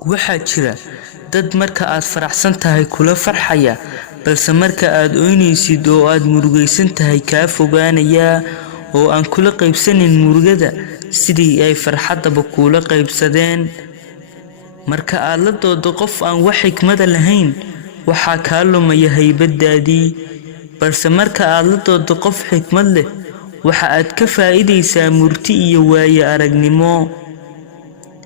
waxaa jira dad marka aad faraxsan tahay kula farxaya balse marka aad oynaysid oo aad murugaysan tahay kaa fogaanaya oo aan kula qaybsanin murugada sidii ay farxadaba kula qaybsadeen. marka aad la doodo qof aan wax xikmad lahayn waxaa kaa lumaya haybadaadii, balse marka aad la doodo qof xikmad leh waxa aad ka faa'iidaysaa murti iyo waayo aragnimo.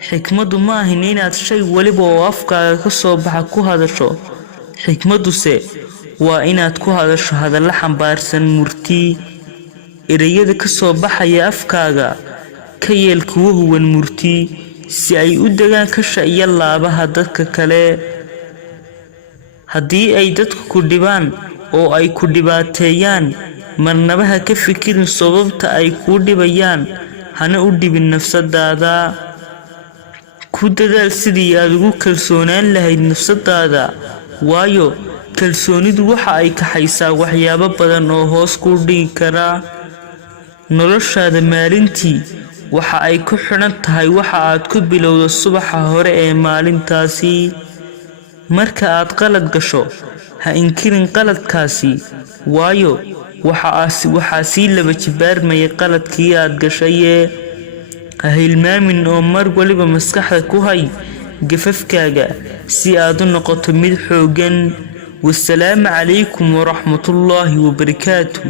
xikmadu ma ahin inaad shay waliba oo afkaaga ka soo baxa ku hadasho, xikmaduse waa inaad ku hadasho hadallo xambaarsan murti. erayada ka soo baxaya afkaaga ka yeel kuwa huwan murti si ay u degaan kasha iyo laabaha dadka kale. haddii ay dadku ku dhibaan oo ay ku dhibaateeyaan marnaba ha ka fikirin sababta ay kuu dhibayaan, hana u dhibin nafsadaada. ku dadaal sidii aad ugu kalsoonaan lahayd nafsadaada, waayo kalsoonidu waxa ay kaxaysaa waxyaabo badan oo hoos kuu dhigi kara noloshaada maalintii. waxa ay ku xidhan tahay waxa aad ku bilowdo subaxa hore ee maalintaasi. marka aad qalad gasho ha inkirin qaladkaasi, waayo waxaa sii laba jibaarmaya qaladkii aad gashaye. ha hilmaamin oo mar waliba maskaxda ku hay gafafkaaga si aad u noqoto mid xooggan. wassalaamu calaykum waraxmatullaahi wabarakaatuh.